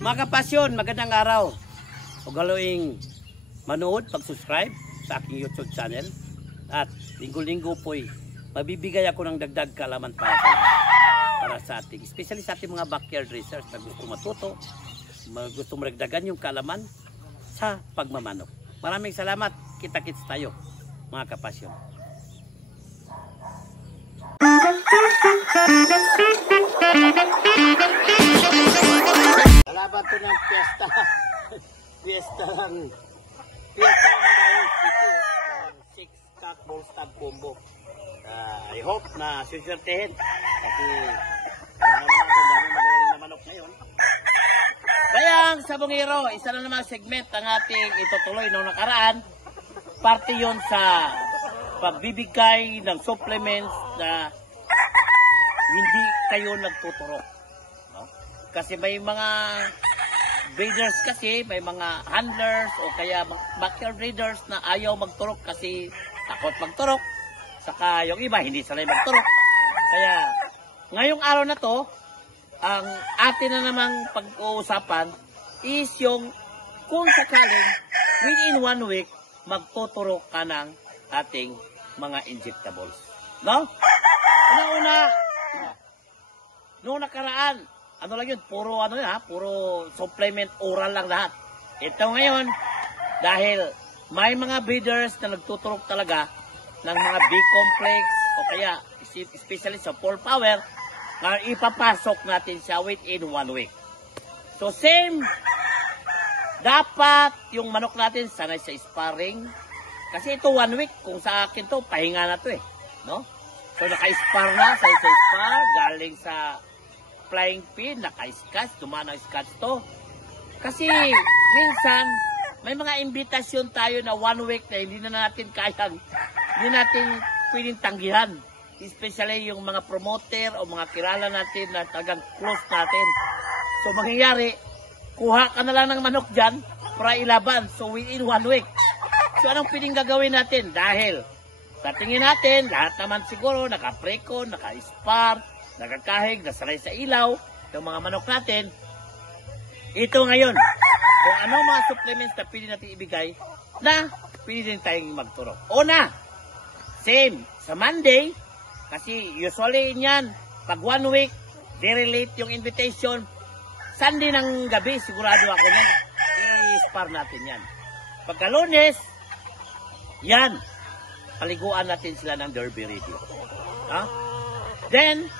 Mga kapasyon, magandang araw. O galoing manood, pag-subscribe sa aking YouTube channel. At linggo-linggo po'y mabibigay ako ng dagdag kaalaman para sa ating, especially sa ating mga backyard racers na gusto matuto, gusto maragdagan yung kaalaman sa pagmamanok. Maraming salamat. Kita-kits tayo, mga kapasyon. Salamat po ng piyesta. Piyesta lang dahil ito. 6-cock bull stag combo. I hope na susertehin. Kasi magaling na manok ngayon. Kaya sa Bungiro, isa na naman segment ang ating itutuloy noong nakaraan. Parte yun sa pagbibigay ng supplements na hindi kayo nagtuturo. No? Kasi may mga breeders kasi, may mga handlers o kaya backyard breeders na ayaw magturok kasi takot magturok. Saka yung iba hindi sanay magturok. Kaya ngayong araw na to, ang atin na namang pag-uusapan is yung kung sakaling within 1 week magtuturok ka ng ating mga injectables. No? Una-una, noong nakaraan, ano lang yun, puro supplement oral lang lahat. Ito ngayon, dahil may mga breeders na nagtuturok talaga ng mga B-complex o kaya especially sa full power, na ipapasok natin siya within 1 week. So same, dapat yung manok natin sanay sa sparring. Kasi ito 1 week, kung sa akin to, pahinga na to eh. No? So naka-spar na, sa spar, galing sa flying pin, naka-scotch, dumaan ang scotch to. Kasi minsan, may mga imbitasyon tayo na 1 week na hindi na natin kayang, hindi natin pwedeng tanggihan. Especially yung mga promoter o mga kilala natin na talagang close natin. So mangyayari, kuha ka na lang ng manok dyan para ilaban. So within 1 week. So anong pwedeng gagawin natin? Dahil sa tingin natin, lahat naman siguro naka-precon, naka-spar, nakakahig, nasalay sa ilaw, yung mga manok natin. Ito ngayon, kung anong mga supplements na pwede natin ibigay na pwede din tayong magturo. Una, same, sa Monday, kasi usually yan, pag 1 week, very late yung invitation, Sunday ng gabi, sigurado ako yan, i-spar natin yan. Pagka Lunes, yan, paliguan natin sila ng Derby Radio. Then,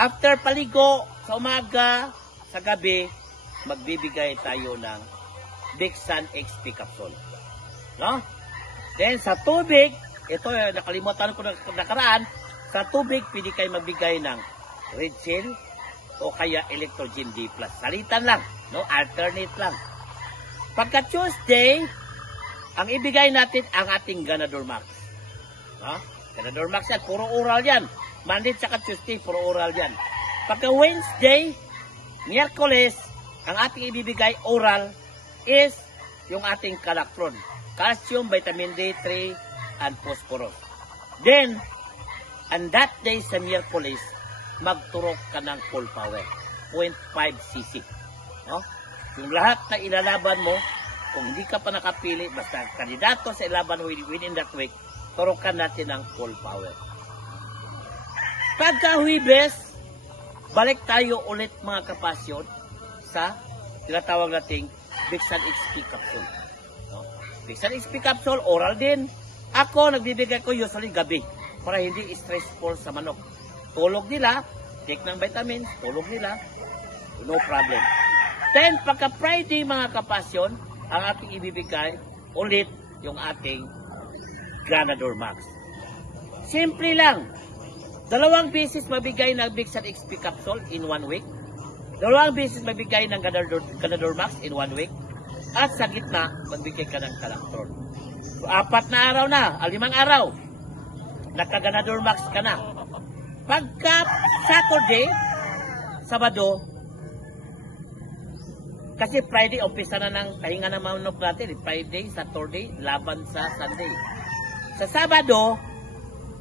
after paligo, sa umaga, sa gabi, magbibigay tayo ng Bixan XP capsule. No? Then, sa tubig, ito, nakalimutan ko nakaraan, sa tubig, pwede kayo magbigay ng Red Chill o kaya Electrogen D+. Salitan lang, no? Alternate lang. Pagka Tuesday, ang ibigay natin ang ating Ganador Max. No? Ganador Max yan, puro oral yan. Monday at Tuesday, puro oral yan. Pagka Wednesday, Miyerkules, ang ating ibibigay oral is yung ating Calactron. Calcium, vitamin D3, and phosphorus. Then, and that day sa Miyerkules, magturok ka ng full power. 0.5 cc. No? Yung lahat na ilalaban mo, kung hindi ka pa nakapili, basta kandidato sa ilaban within that week, turokan natin ng full power. Pagka Huwebes, balik tayo ulit mga kapasyon sa tinatawag nating Bixan XP capsule. No? Bixan XP capsule, oral din. Ako, nagbibigay ko usually gabi para hindi stressful sa manok. Tulog nila, take ng vitamins, tulog nila, no problem. Then, pagka Friday mga kapasyon, ang ating ibibigay ulit yung ating Ganador Max. Simple lang. 2 beses mabigay ng Bixan XP capsule in 1 week. 2 beses mabigay ng Ganador Max in 1 week. At sa gitna, magbigay ka ng Calactron. So, 4 na araw na, 5 araw, naka-Ganador Max ka na. Pagka Saturday, Sabado, kasi Friday, umpisa na ng pahinga ng manok natin. Friday, Saturday, laban sa Sunday. Sa Sabado,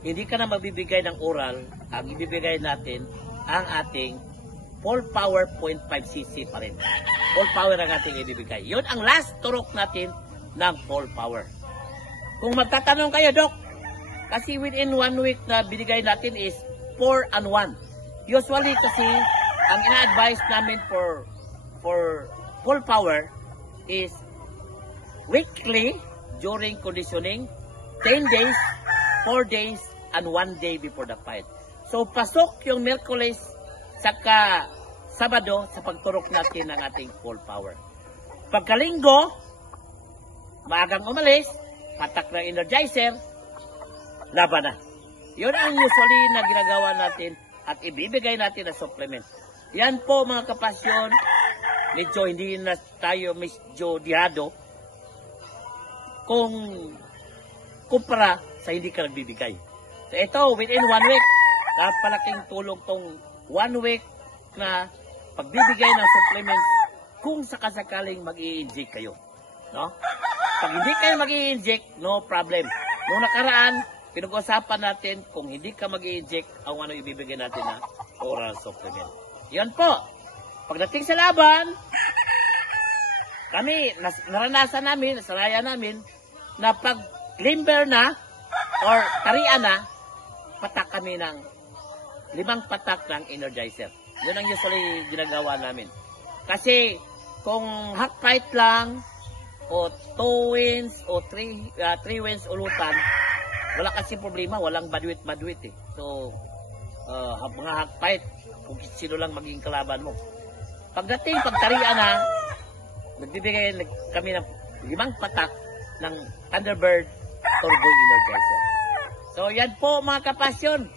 hindi ka na magbibigay ng oral. Ang ibibigay natin, ang ating full power 0.5cc pa rin. Full power ang ating ibibigay. Yun ang last turok natin ng full power. Kung magtatanong kayo, Doc, kasi within 1 week na binigay natin is 4 and 1. Usually kasi, ang ina-advise namin for full power is weekly during conditioning, 10 days, 4 days, and 1 day before the fight. So, pasok yung Miyerkules saka Sabado sa pagturok natin ng ating full power. Pagkalinggo, maagang umalis, patak ng energizer, laban na. Yun ang usually na ginagawa natin at ibibigay natin na supplement. Yan po mga kapasyon, medyo hindi na tayo medyo dihado kung kumpara sa hindi ka nagbibigay. So ito, within 1 week, napalaking tulong tong 1 week na pagbibigay ng supplement kung sakasakaling mag-i-inject kayo. No? Pag hindi kayo mag-i-inject, no problem. Noong nakaraan, pinag-usapan natin kung hindi ka mag-i-inject, ang ano ibibigay natin na oral supplement. Yan po. Pagdating sa laban, kami, naranasan namin, nasanayan namin, na pag limber na, or tarian na, patak kami ng 5 patak ng energizer. Yun ang usually ginagawa namin. Kasi, kung hot fight lang, o 2 wins, o 3 wins ulutan, wala kasi problema, walang badwit eh. So, mga hot fight, kung sino lang maging kalaban mo. Pagdating, pagtarian na, nagbibigay kami ng 5 patak ng Thunderbird Turbo Energizer. So, yan po mga kapasyon.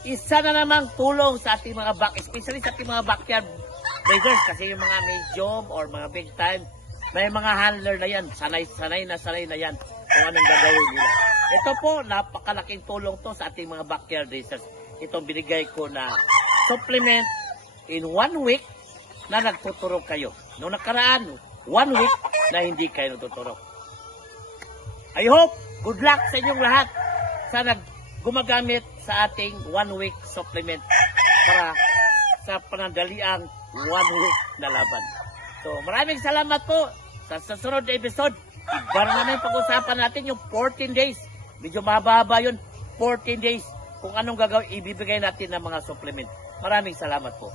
Isa na namang tulong sa ating mga especially sa ating mga backyard raisers. Kasi yung mga medium or mga big time, may mga handler na yan. Sanay na yan kung anong gagawin nila. Ito po, napakalaking tulong to sa ating mga backyard raisers. Itong binigay ko na supplement in 1 week na nagtuturok kayo. Noong nakaraan, 1 week na hindi kayo nagtuturok. I hope, good luck sa inyong lahat sa gumagamit sa ating 1 week supplement para sa panandaliang 1 week na laban. So, maraming salamat po sa susunod na episode. Iba na namin pag-usapan natin yung 14 days. Medyo mahaba yun, 14 days. Kung anong gagawin, ibibigay natin ng mga supplement. Maraming salamat po.